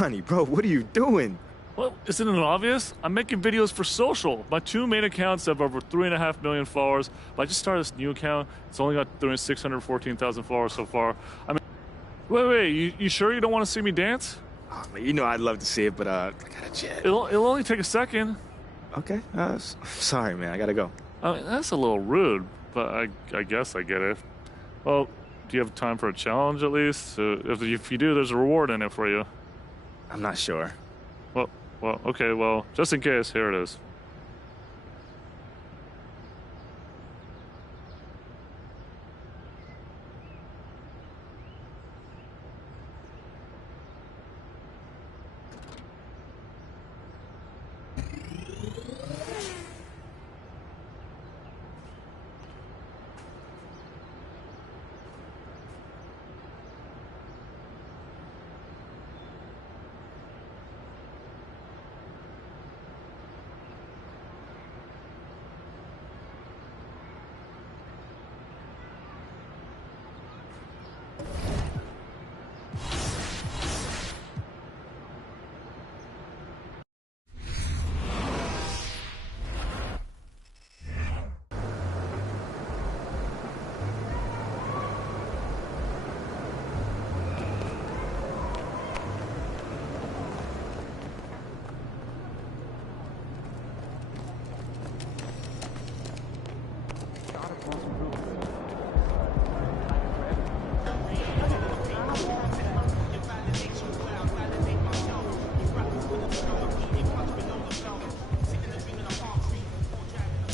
Ronnie, bro, what are you doing? Well, isn't it obvious? I'm making videos for social. My 2 main accounts have over 3.5 million followers. But I just started this new account. It's only got 614,000 followers so far. I mean, wait, you sure you don't want to see me dance? Oh, man, you know I'd love to see it, but I gotta jet. It'll only take a second. Okay, sorry, man, I gotta go. I mean, that's a little rude, but I guess I get it. Well, do you have time for a challenge at least? If you do, there's a reward in it for you. I'm not sure. Well, okay, well, just in case, here it is.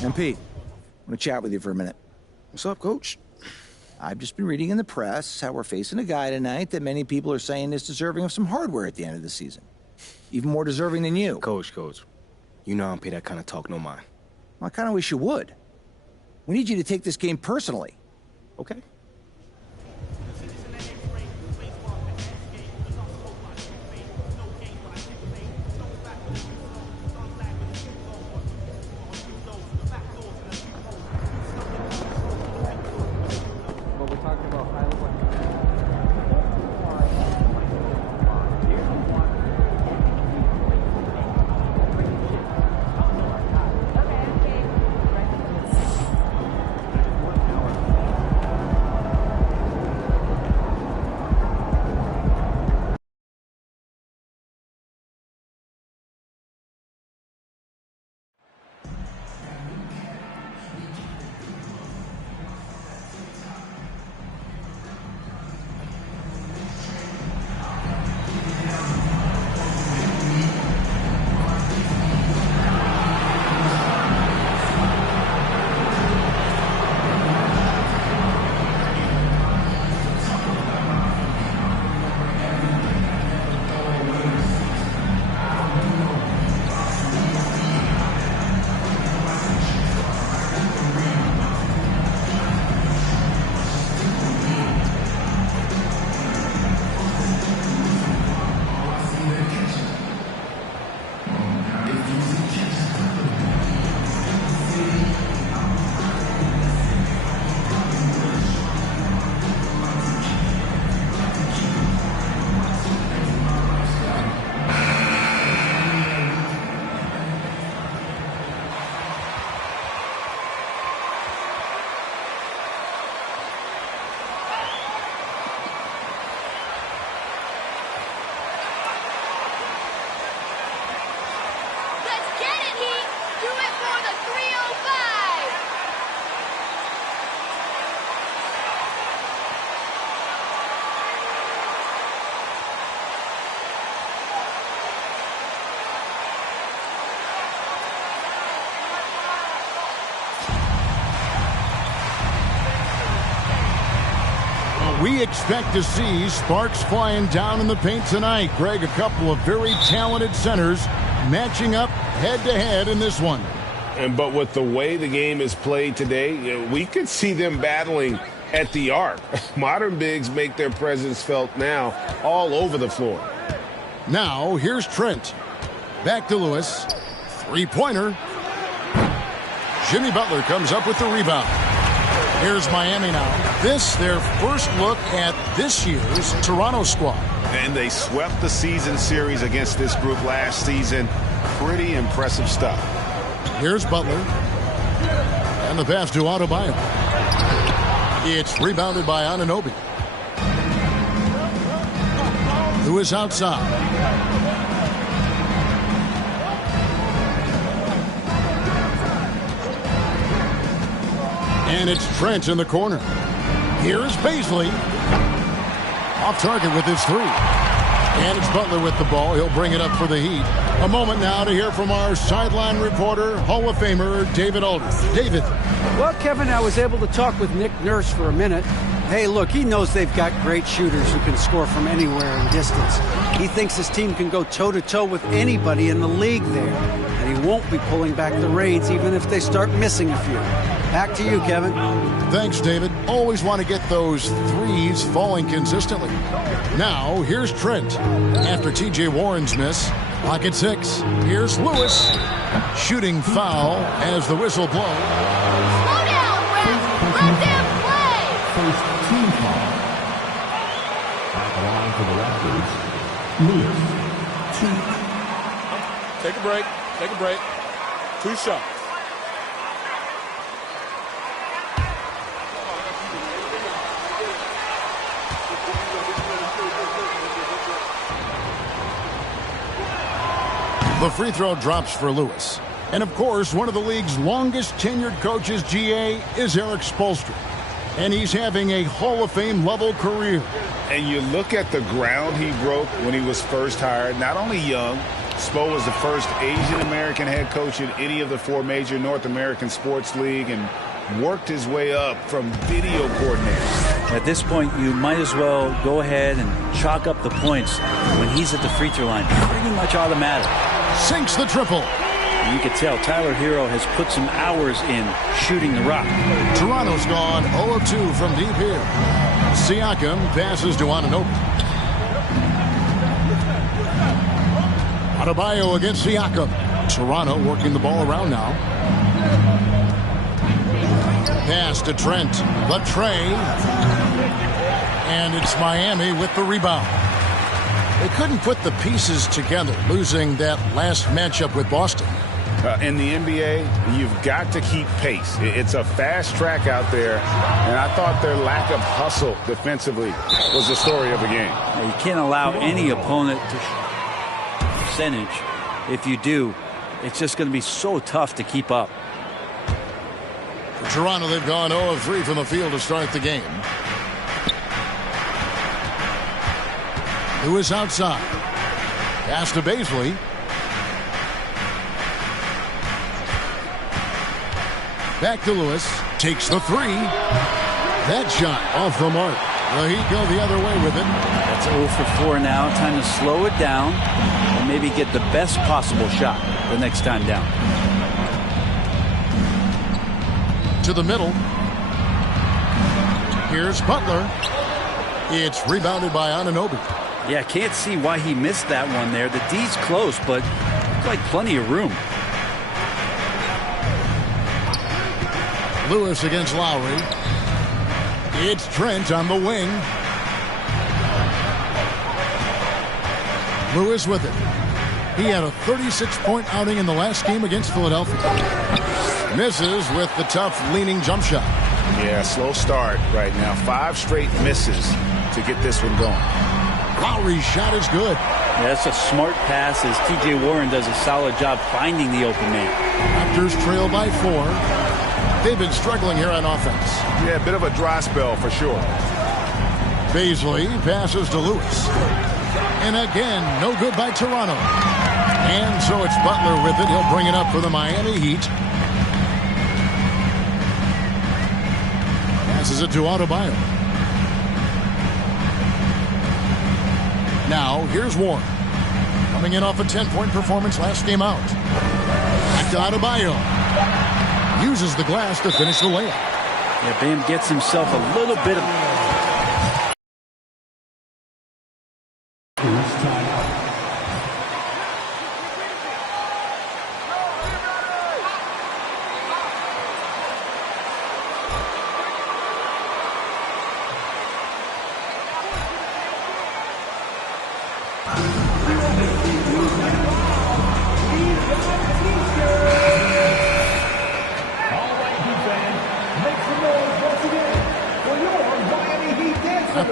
MP, I want to chat with you for a minute. What's up, Coach? I've just been reading in the press how we're facing a guy tonight that many people are saying is deserving of some hardware at the end of the season. Even more deserving than you. Coach, you know I don't pay that kind of talk no mind. Well, I kind of wish you would. We need you to take this game personally. Okay. We expect to see sparks flying down in the paint tonight. Greg, a couple of very talented centers matching up head-to-head in this one. But with the way the game is played today, we could see them battling at the arc. Modern bigs make their presence felt now all over the floor. Now, here's Trent. Back to Lewis. Three-pointer. Jimmy Butler comes up with the rebound. Here's Miami now. This, their first look at this year's Toronto squad. And they swept the season series against this group last season. Pretty impressive stuff. Here's Butler. And the pass to Adebayo. It's rebounded by Anunoby. Who is outside. And it's Trent in the corner. Here's Bazley. Off target with his three. And it's Butler with the ball. He'll bring it up for the Heat. A moment now to hear from our sideline reporter, Hall of Famer David Aldridge. David. Well, Kevin, I was able to talk with Nick Nurse for a minute. Hey, look, he knows they've got great shooters who can score from anywhere in distance. He thinks his team can go toe-to-toe with anybody in the league there. And he won't be pulling back the reins even if they start missing a few. Back to you, Kevin. Thanks, David. Always want to get those threes falling consistently. Now, here's Trent. After T.J. Warren's miss, clock at 6. Here's Lewis. Shooting foul as the whistle blows. Slow down, Wes. Let them play. First team foul. At the line for the Raptors, Lewis. 2. Take a break. Take a break. 2 shots. The free throw drops for Lewis. And of course, one of the league's longest tenured coaches, GA, is Eric Spoelstra. And he's having a Hall of Fame level career. And you look at the ground he broke when he was first hired. Not only young, Spo was the first Asian American head coach in any of the 4 major North American sports league and worked his way up from video coordinator. At this point, you might as well go ahead and chalk up the points when he's at the free throw line. Pretty much automatic. Sinks the triple. You can tell Tyler Hero has put some hours in shooting the rock. Toronto's gone 0 of 2 from deep here. Siakam passes to Anunoby. Adebayo against Siakam. Toronto working the ball around now. Pass to Trent. The tray. And it's Miami with the rebound. They couldn't put the pieces together, losing that last matchup with Boston. In the NBA, you've got to keep pace. It's a fast track out there, and I thought their lack of hustle defensively was the story of the game. You can't allow any opponent to percentage. If you do, it's just going to be so tough to keep up. For Toronto, they've gone 0 of 3 from the field to start the game. Who is outside? Pass to Bazley. Back to Lewis. Takes the 3. That shot off the mark. The Heat go the other way with it. That's 0 for 4 now. Time to slow it down and maybe get the best possible shot the next time down. To the middle. Here's Butler. It's rebounded by Anunoby. Yeah, can't see why he missed that one there. The D's close, but looks like plenty of room. Lewis against Lowry. It's Trent on the wing. Lewis with it. He had a 36-point outing in the last game against Philadelphia. Misses with the tough leaning jump shot. Yeah, slow start right now. 5 straight misses to get this one going. Lowry's shot is good. Yeah, that's a smart pass as T.J. Warren does a solid job finding the open man. Raptors trail by 4. They've been struggling here on offense. Yeah, a bit of a dry spell for sure. Bazley passes to Lewis. And again, no good by Toronto. And so it's Butler with it. He'll bring it up for the Miami Heat. Passes it to Adebayo. Now, here's Warren. Coming in off a 10-point performance last game out. Back to Adebayo. Uses the glass to finish the layup. Yeah, Bam gets himself a little bit of...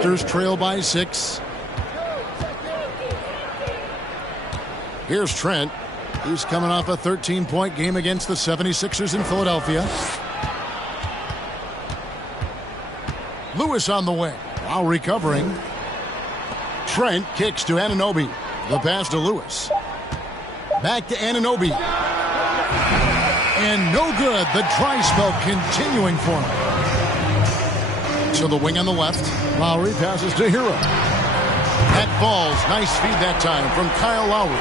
Raptors trail by 6. Here's Trent. He's coming off a 13-point game against the 76ers in Philadelphia. Lewis on the wing. While recovering. Trent kicks to Anunoby. The pass to Lewis. Back to Anunoby. And no good. The dry spell continuing for him. To the wing on the left. Lowry passes to Hero. That falls. Nice feed that time from Kyle Lowry.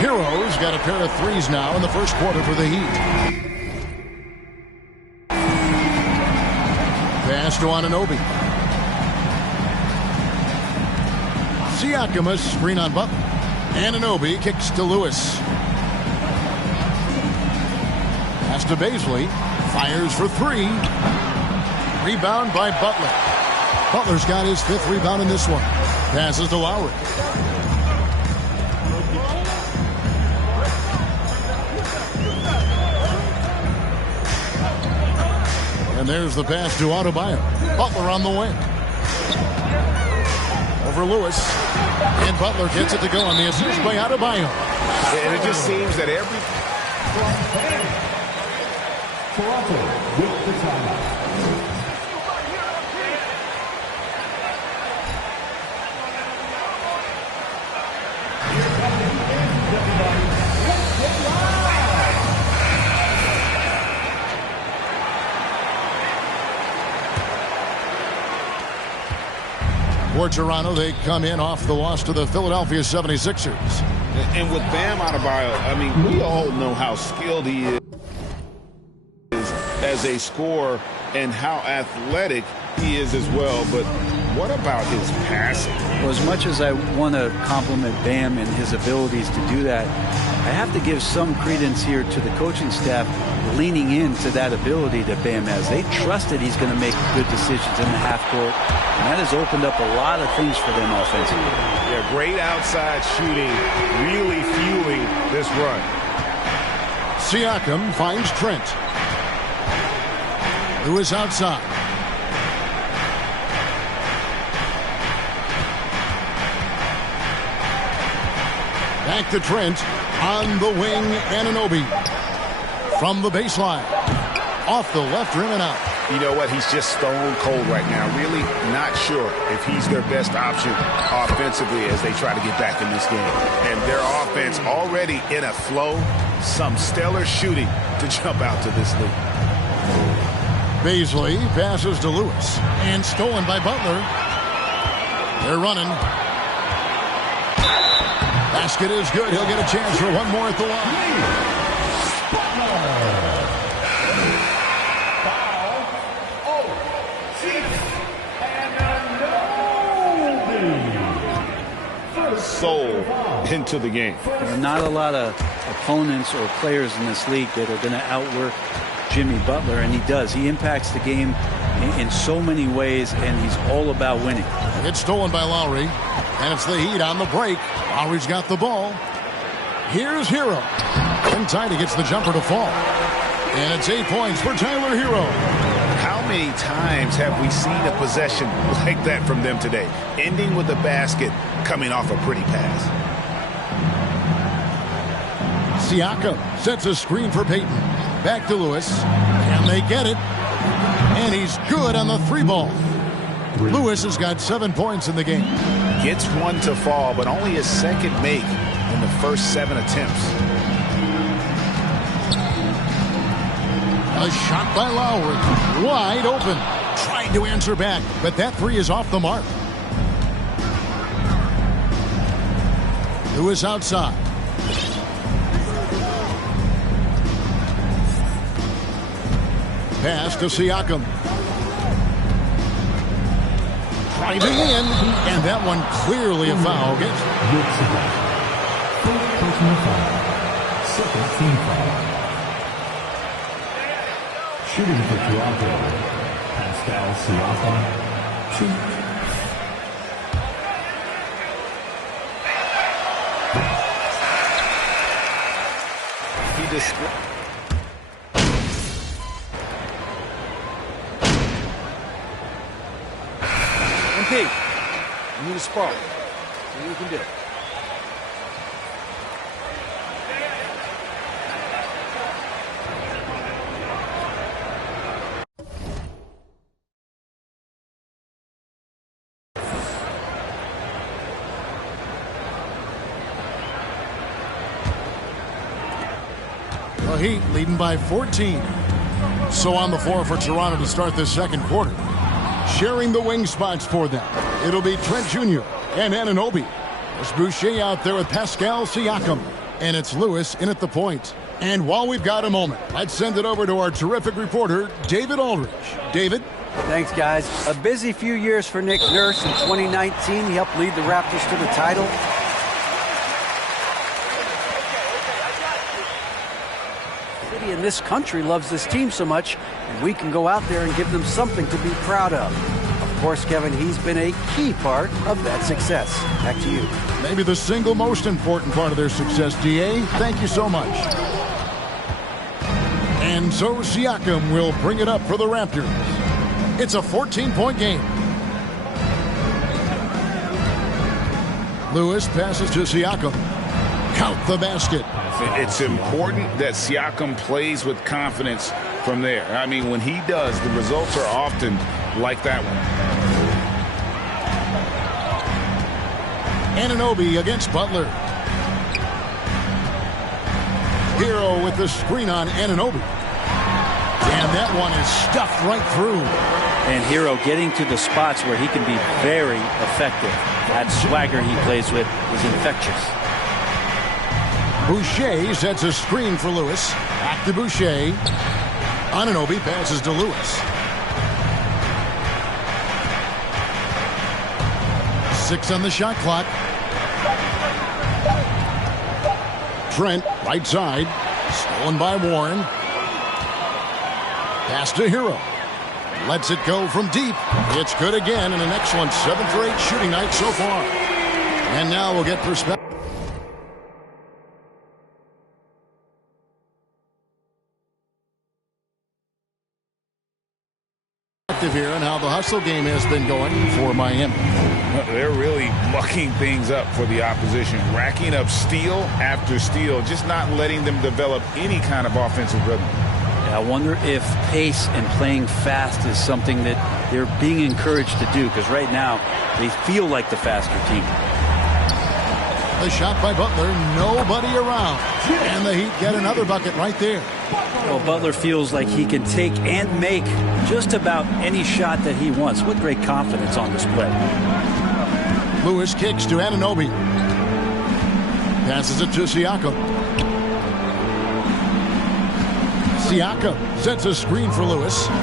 Hero's got a pair of threes now in the first quarter for the Heat. Pass to Anunoby. Siakam, a screen on Butler. Anunoby kicks to Lewis. Pass to Bazley. Fires for 3. Rebound by Butler. Butler's got his 5th rebound in this one. Passes to Lowry. And there's the pass to Adebayo. Butler on the wing. Over Lewis. And Butler gets it to go on the assist by Adebayo. And it just seems that every... Toronto with the timeout. For Toronto, they come in off the loss to the Philadelphia 76ers. And with Bam Adebayo, I mean, we all know how skilled he is as a scorer and how athletic he is as well. But what about his passing? Well, as much as I want to compliment Bam and his abilities to do that, I have to give some credence here to the coaching staff leaning into that ability that Bam has. They trust that he's going to make good decisions in the half court, and that has opened up a lot of things for them offensively. Yeah, great outside shooting, really fueling this run. Siakam finds Trent. Lewis outside. Back to Trent. On the wing, Anunoby. From the baseline. Off the left rim and out. You know what? He's just stone cold right now. Really not sure if he's their best option offensively as they try to get back in this game. And their offense already in a flow. Some stellar shooting to jump out to this lead. Bazley passes to Lewis. And stolen by Butler. They're running. Basket is good. He'll get a chance for one more at the line. Soul into the game. There are not a lot of opponents or players in this league that are going to outwork Jimmy Butler, and he does. He impacts the game in so many ways, and he's all about winning. It's stolen by Lowry, and it's the Heat on the break. Lowry's got the ball. Here's Hero. And Tidy gets the jumper to fall. And it's 8 points for Tyler Hero. How many times have we seen a possession like that from them today? Ending with a basket, coming off a pretty pass. Siakam sets a screen for Payton. Back to Lewis. Can they get it? And he's good on the 3-ball. Lewis has got 7 points in the game. Gets one to fall, but only his second make in the first 7 attempts. A shot by Lowry. Wide open. Trying to answer back, but that 3 is off the mark. Lewis outside. Pass to Siakam. Driving in, and that one clearly a foul. First personal foul. Second team foul. Shooting for Toronto, Pascal Siakam, 2. He just... KP, you need a spark. See what you can do. The Heat leading by 14. So on the floor for Toronto to start this second quarter. Sharing the wing spots for them, it'll be Trent Jr. and Anunoby. There's Boucher out there with Pascal Siakam. And it's Lewis in at the point. And while we've got a moment, let's send it over to our terrific reporter, David Aldridge. David? Thanks, guys. A busy few years for Nick Nurse. In 2019, he helped lead the Raptors to the title. City in this country loves this team so much, and we can go out there and give them something to be proud of. Of course, Kevin, he's been a key part of that success. Back to you. Maybe the single most important part of their success, D.A. Thank you so much. And so Siakam will bring it up for the Raptors. It's a 14-point game. Lewis passes to Siakam. Count the basket. It's important that Siakam plays with confidence from there. I mean, when he does, the results are often like that one. Anunoby against Butler. Hero with the screen on Anunoby. And that one is stuffed right through. And Hero getting to the spots where he can be very effective. That swagger he plays with is infectious. Boucher sets a screen for Lewis. Back to Boucher. Anunoby passes to Lewis. 6 on the shot clock. Trent, right side. Stolen by Warren. Pass to Hero. Lets it go from deep. It's good again, and an excellent 7 for 8 shooting night so far. And now we'll get perspective here on how the hustle game has been going for Miami. They're really mucking things up for the opposition, racking up steal after steal, just not letting them develop any kind of offensive rhythm. I wonder if pace and playing fast is something that they're being encouraged to do, because right now they feel like the faster team. The shot by Butler, nobody around. And the Heat get another bucket right there. Well, Butler feels like he can take and make just about any shot that he wants. What great confidence on display. Lewis kicks to Anunoby. Passes it to Siakam. Siakam sets a screen for Lewis. Third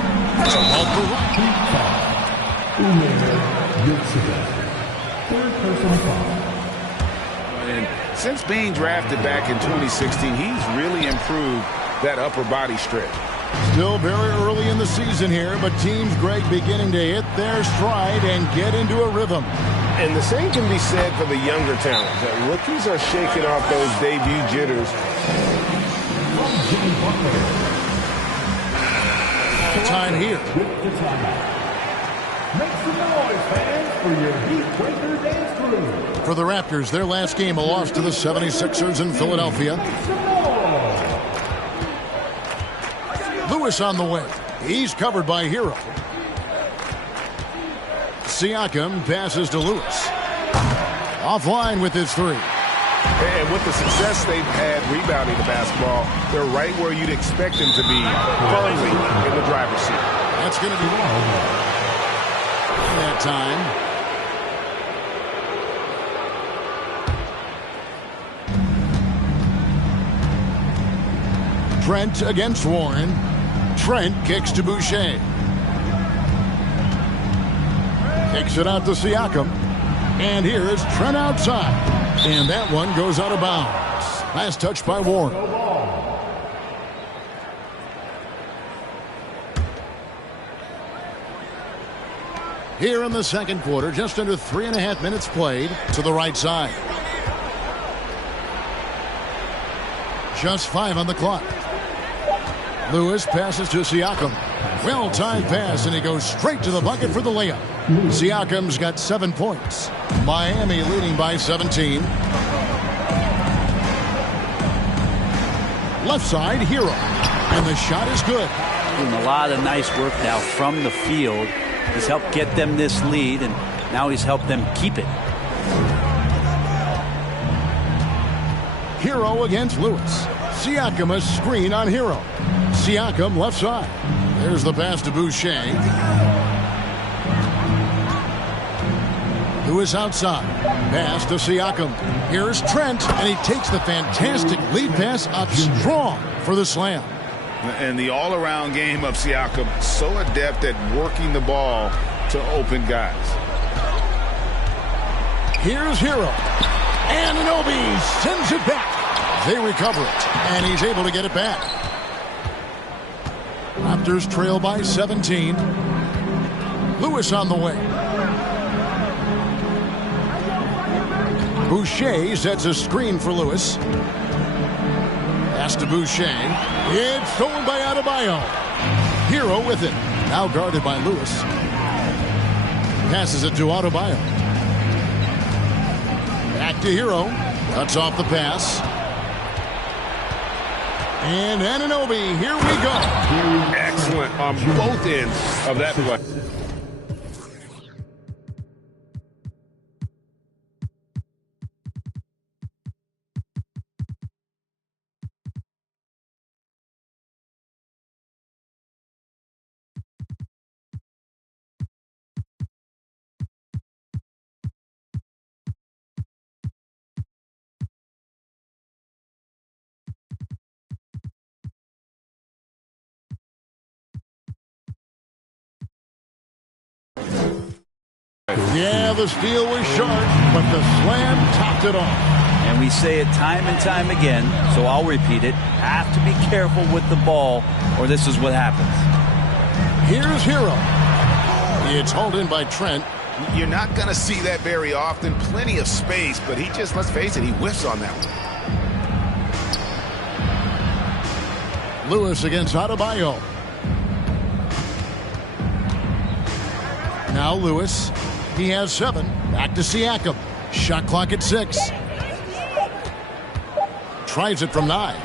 personal foul. And since being drafted back in 2016, he's really improved that upper body stretch. Still very early in the season here, but Team Greg beginning to hit their stride and get into a rhythm. And the same can be said for the younger talent. The rookies are shaking off those debut jitters. Time here. Make some noise, fans, for your Heat Breaker dance crew. For the Raptors, their last game, a loss to the 76ers in Philadelphia. Lewis on the way. He's covered by Hero. Siakam passes to Lewis. Offline with his 3. And with the success they've had rebounding the basketball, they're right where you'd expect them to be, firmly in the driver's seat. That's going to be wrong. In that time. Trent against Warren. Trent kicks to Boucher. Kicks it out to Siakam. And here is Trent outside. And that one goes out of bounds. Last touch by Warren. Here in the second quarter, just under 3.5 minutes played, to the right side. Just 5 on the clock. Lewis passes to Siakam. Well-timed pass, and he goes straight to the bucket for the layup. Siakam's got 7 points. Miami leading by 17. Left side, Hero. And the shot is good. Doing a lot of nice work now from the field. He's helped get them this lead, and now he's helped them keep it. Hero against Lewis. Siakam a screen on Hero. Siakam left side. There's the pass to Boucher. Lewis outside. Pass to Siakam. Here's Trent, and he takes the fantastic lead pass up strong for the slam. And the all-around game of Siakam, so adept at working the ball to open guys. Here's Hero. Anunoby sends it back. They recover it, and he's able to get it back. Raptors trail by 17. Lewis on the way. Boucher sets a screen for Lewis. Pass to Boucher. It's stolen by Adebayo. Hero with it. Now guarded by Lewis. Passes it to Adebayo. Back to Hero. Cuts off the pass. And Anunoby, here we go. Excellent on both ends of that play. Yeah, the steal was sharp, but the slam topped it off. And we say it time and time again, so I'll repeat it. Have to be careful with the ball, or this is what happens. Here's Hero. It's hauled in by Trent. You're not going to see that very often. Plenty of space, but he just, let's face it, he whiffs on that one. Lewis against Adebayo. Now Lewis. He has 7. Back to Siakam. Shot clock at 6. Tries it from 9.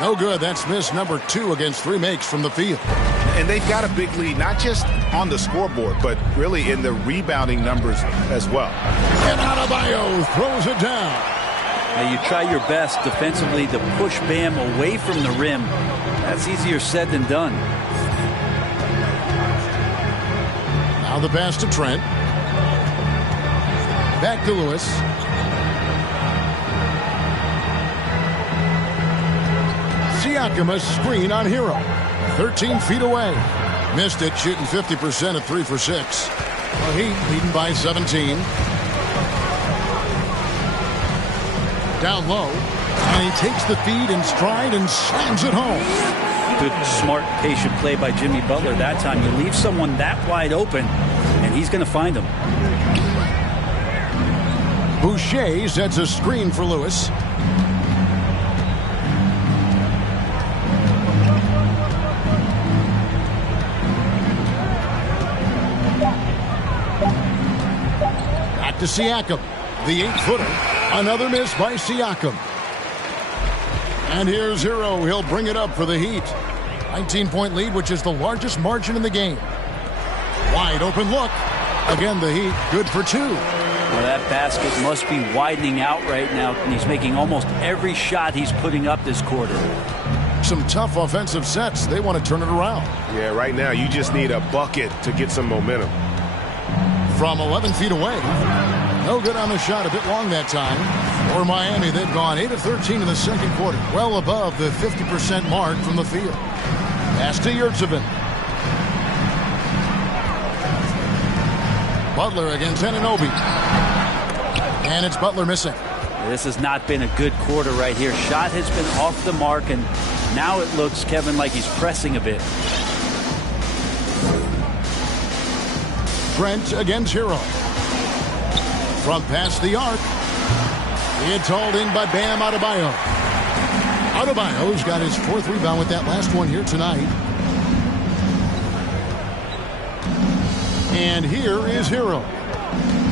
No good. That's miss number 2 against 3 makes from the field. And they've got a big lead, not just on the scoreboard, but really in the rebounding numbers as well. And Adebayo throws it down. Now you try your best defensively to push Bam away from the rim. That's easier said than done. Now the pass to Trent. Back to Lewis. Siakam a screen on Hero. 13 feet away. Missed it, shooting 50% at 3 for 6. The Heat leading by 17. Down low. And he takes the feed in stride and slams it home. Good, smart, patient play by Jimmy Butler that time. You leave someone that wide open, and he's going to find him. Boucher sets a screen for Lewis. Back to Siakam. The 8-footer. Another miss by Siakam. And here's Hero. He'll bring it up for the Heat. 19-point lead, which is the largest margin in the game. Wide open look. Again, the Heat good for 2. Well, that basket must be widening out right now, and he's making almost every shot he's putting up this quarter. Some tough offensive sets. They want to turn it around. Yeah, right now you just need a bucket to get some momentum. From 11 feet away. No good on the shot. A bit long that time. For Miami, they've gone 8 of 13 in the second quarter. Well above the 50% mark from the field. Pass to Yurtseven. Butler against Anunoby. And it's Butler missing. This has not been a good quarter right here. Shot has been off the mark, and now it looks, Kevin, like he's pressing a bit. Trent against Hero. From past the arc. It's hauled in by Bam Adebayo. Adebayo's got his 4th rebound with that last one here tonight. And here is Hero.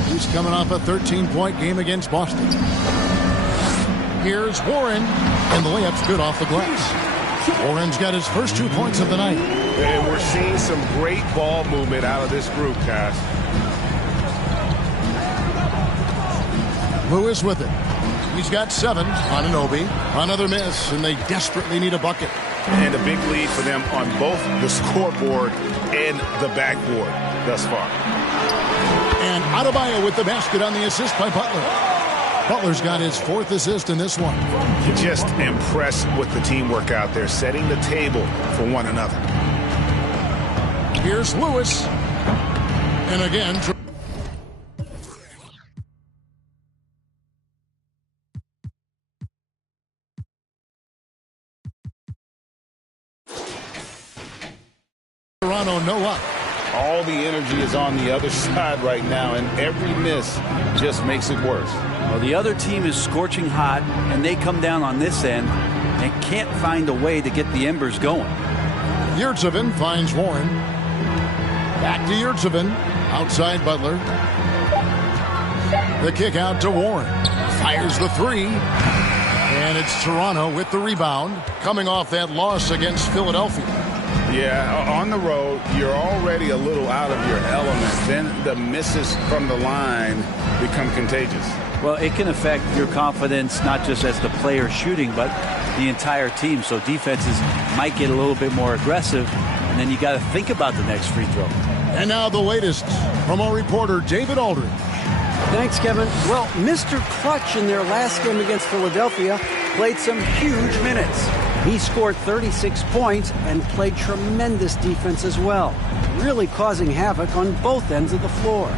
He's coming off a 13-point game against Boston. Here's Warren, and the layup's good off the glass. Warren's got his first 2 points of the night. And we're seeing some great ball movement out of this group, guys. Lewis with it. He's got 7 on Anunoby. Another miss, and they desperately need a bucket. And a big lead for them on both the scoreboard and the backboard thus far. And Adebayo with the basket on the assist by Butler. Butler's got his 4th assist in this one. Just impressed with the teamwork out there, setting the table for one another. Here's Lewis. And again, Toronto no up. All the energy is on the other side right now, and every miss just makes it worse. Well, the other team is scorching hot, and they come down on this end and can't find a way to get the embers going. Yurtseven finds Warren. Back to Yurtseven. Outside Butler. The kick out to Warren. Fires the 3. And it's Toronto with the rebound, coming off that loss against Philadelphia. Yeah, on the road, you're already a little out of your element. Then the misses from the line become contagious. Well, it can affect your confidence, not just as the player shooting, but the entire team. So defenses might get a little bit more aggressive, and then you got to think about the next free throw. And now the latest from our reporter, David Aldridge. Thanks, Kevin. Well, Mr. Clutch in their last game against Philadelphia played some huge minutes. He scored 36 points and played tremendous defense as well, really causing havoc on both ends of the floor.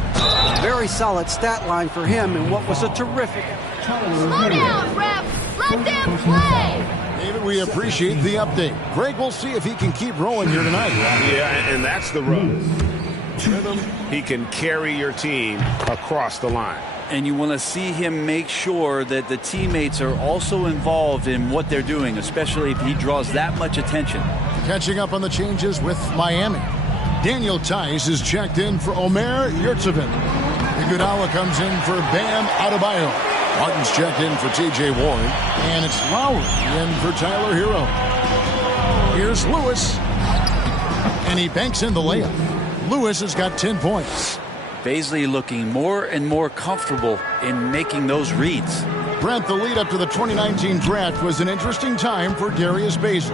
Very solid stat line for him in what was a terrific. Slow down, ref. Let them play. David, we appreciate the update. Greg will see if he can keep rolling here tonight. Yeah, and that's the rub. Rhythm, he can carry your team across the line. And you want to see him make sure that the teammates are also involved in what they're doing, especially if he draws that much attention. Catching up on the changes with Miami. Daniel Tice is checked in for Omer Yurtseven. Iguodala comes in for Bam Adebayo. Martin's checked in for T.J. Warren. And it's Lowry in for Tyler Hero. Here's Lewis. And he banks in the layup. Lewis has got 10 points. Baisley looking more and more comfortable in making those reads. Brent, the lead up to the 2019 draft was an interesting time for Darius Baisley.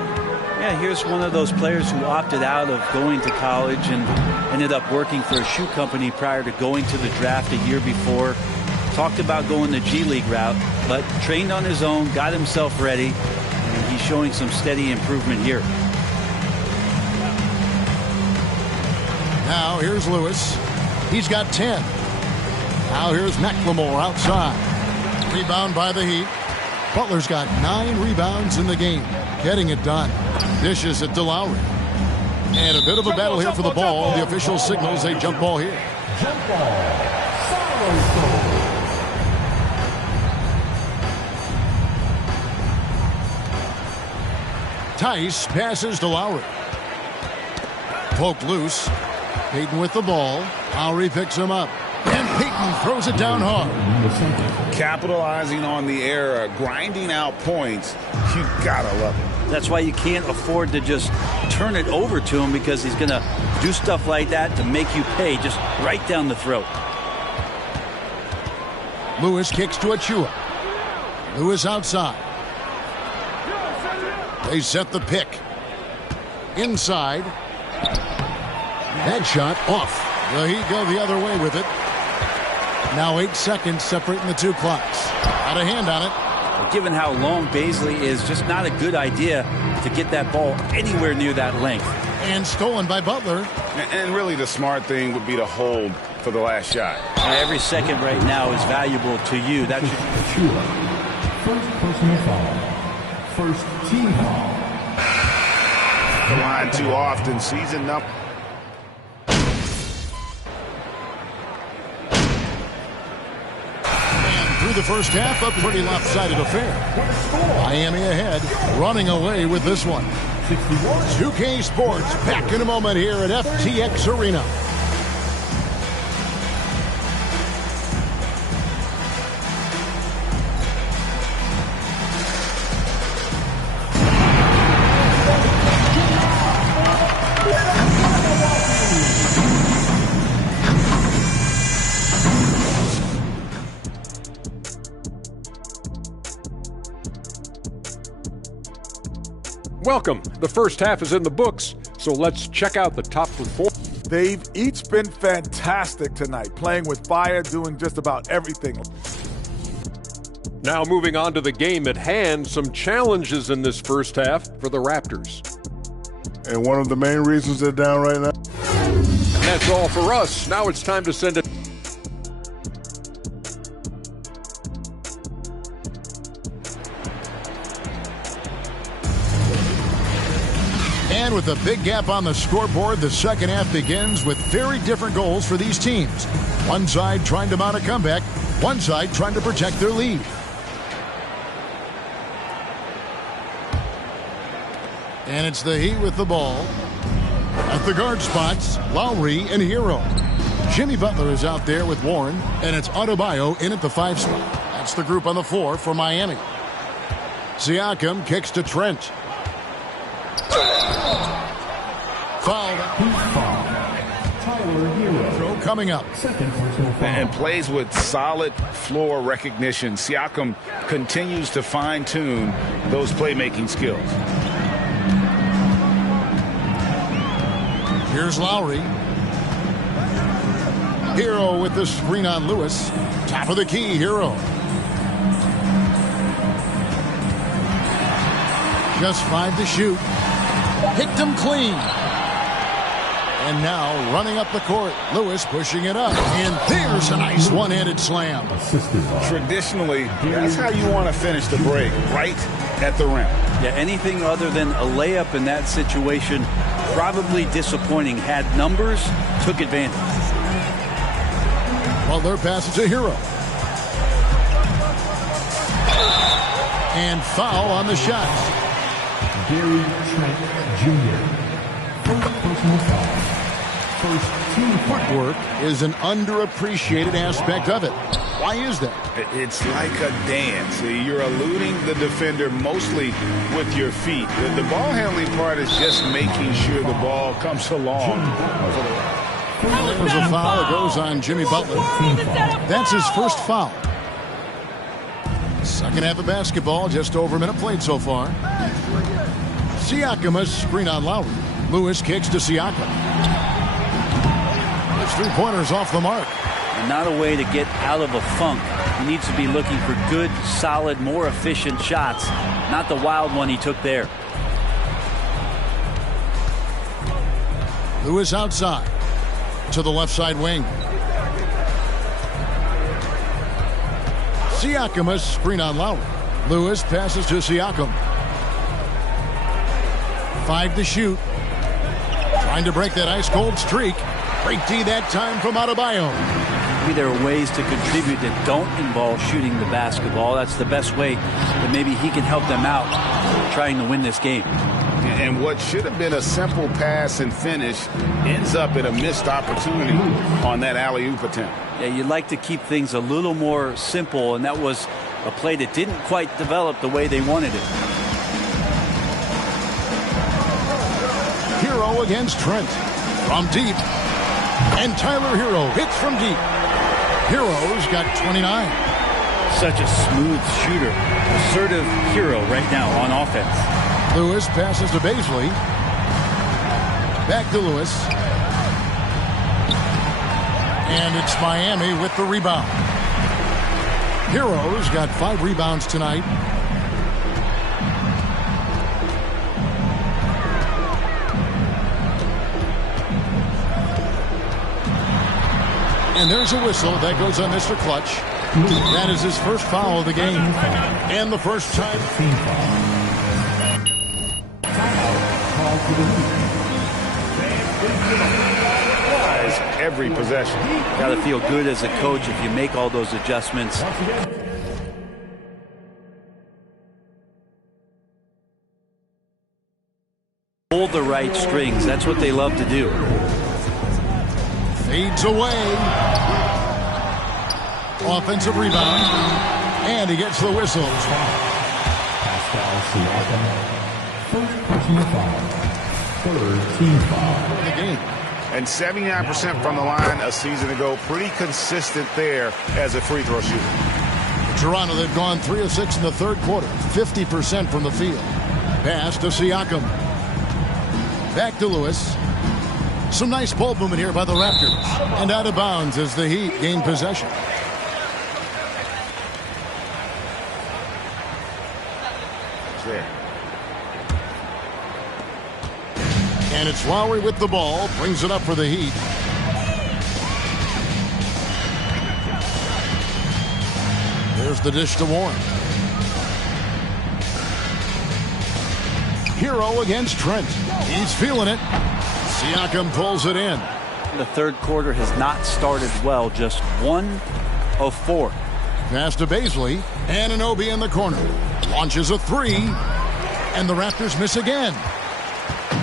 Yeah, here's one of those players who opted out of going to college and ended up working for a shoe company prior to going to the draft a year before. Talked about going the G League route, but trained on his own, got himself ready, and he's showing some steady improvement here. Now here's Lewis. He's got 10. Now here's McLemore outside. Rebound by the Heat. Butler's got 9 rebounds in the game. Getting it done. Dishes it to Lowry. And a bit of a battle here for the ball. The official signals a jump ball here. Jump ball. Tice passes to Lowry. Poked loose. Payton with the ball. Lowry picks him up. And Payton throws it down hard. Capitalizing on the error, grinding out points, you gotta love it. That's why you can't afford to just turn it over to him, because he's going to do stuff like that to make you pay just right down the throat. Lewis kicks to Achua. Lewis outside. They set the pick. Inside. That shot off. The Heat go the other way with it. Now 8 seconds separating the two clocks. Got a hand on it. Given how long Baisley is, just not a good idea to get that ball anywhere near that length. And stolen by Butler. And really the smart thing would be to hold for the last shot. Every second right now is valuable to you. That should... First personal foul. First team foul. The line too often. Season up. Through the first half, a pretty lopsided affair. Miami ahead, running away with this one. 2K Sports back in a moment here at FTX Arena. Welcome. The first half is in the books, so let's check out the top performers. They've each been fantastic tonight, playing with fire, doing just about everything. Now moving on to the game at hand, some challenges in this first half for the Raptors. And one of the main reasons they're down right now. And that's all for us. Now it's time to send it. And with a big gap on the scoreboard, the second half begins with very different goals for these teams. One side trying to mount a comeback, one side trying to protect their lead. And it's the Heat with the ball. At the guard spots, Lowry and Hero. Jimmy Butler is out there with Warren, and it's Adebayo in at the 5 spot. That's the group on the floor for Miami. Siakam kicks to Trent. Foul. Throw coming up. And plays with solid floor recognition. Siakam continues to fine-tune those playmaking skills. Here's Lowry. Hero with the screen on Lewis. Top of the key, Hero. Just 5 to shoot. Hit them clean. And now running up the court. Lewis pushing it up. And there's a nice one-handed slam. Traditionally, that's how you want to finish the break, right at the rim. Yeah, anything other than a layup in that situation, probably disappointing. Had numbers, took advantage. Butler passes to Hero. And foul on the shots. Gary Trent Jr. First personal foul. First team footwork is an underappreciated aspect of it. Why is that? It's like a dance. You're eluding the defender mostly with your feet. The ball handling part is just making sure the ball comes along. There's a foul that goes on Jimmy Butler. That's his first foul. Second half of basketball, just over a minute played so far. Siakam, a screen on Lowry. Lewis kicks to Siakam. His 3-pointers off the mark. And not a way to get out of a funk. He needs to be looking for good, solid, more efficient shots. Not the wild one he took there. Lewis outside. To the left side wing. Siakam, a screen on Lowry. Lewis passes to Siakam. 5 to shoot. Trying to break that ice-cold streak. Great D that time from Adebayo. Maybe there are ways to contribute that don't involve shooting the basketball. That's the best way that maybe he can help them out trying to win this game. And what should have been a simple pass and finish ends up in a missed opportunity on that alley-oop attempt. Yeah, you'd like to keep things a little more simple, and that was a play that didn't quite develop the way they wanted it. Hero against Trent. From deep. And Tyler Hero hits from deep. Hero's got 29. Such a smooth shooter. Assertive Hero right now on offense. Lewis passes to Bazley. Back to Lewis. And it's Miami with the rebound. Hero's got 5 rebounds tonight. And there's a whistle that goes on Mr. Clutch. That is his first foul of the game. And the first time. Every possession. Got to feel good as a coach if you make all those adjustments. Pull the right strings. That's what they love to do. Fades away. Offensive rebound. And he gets the whistle. Pascal Siakam. First personal foul. Third team foul. In the game. And 79% from the line a season ago. Pretty consistent there as a free throw shooter. Toronto, they've gone 3 of 6 in the third quarter. 50% from the field. Pass to Siakam. Back to Lewis. Some nice ball movement here by the Raptors. And out of bounds as the Heat gain possession. There. And it's Lowry with the ball. Brings it up for the Heat. There's the dish to Warren. Hero against Trent. He's feeling it. Siakam pulls it in. The third quarter has not started well. Just 1 of 4. Pass to Bazley. Anunoby in the corner. Launches a 3. And the Raptors miss again.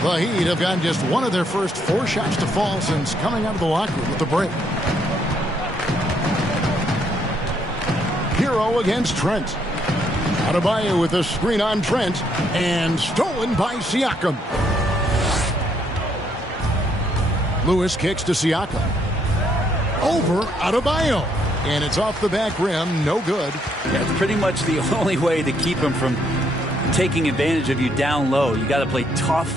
The Heat have gotten just one of their first 4 shots to fall since coming out of the locker room with the break. Hero against Trent. Adebayo with a screen on Trent. And stolen by Siakam. Lewis kicks to Siakam. Over Adebayo. And it's off the back rim. No good. Yeah, it's pretty much the only way to keep him from taking advantage of you down low. You got to play tough,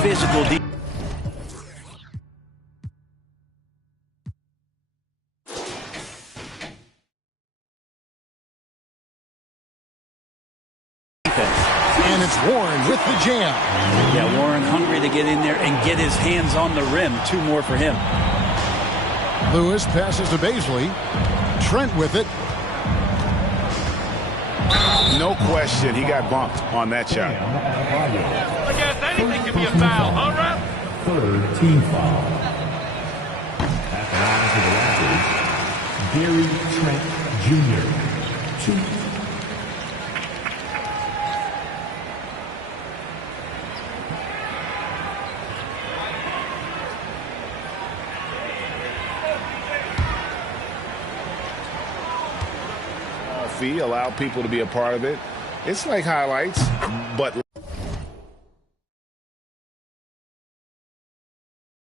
physical defense. And it's Warren with the jam. Yeah, Warren hungry to get in there and get his hands on the rim. 2 more for him. Lewis passes to Bazley. Trent with it. No question, he got bumped on that shot. I guess anything can be a foul, huh, Rap? Third team foul. At the line for the Raptors, Gary Trent Jr. 2. Allow people to be a part of it. It's like highlights, but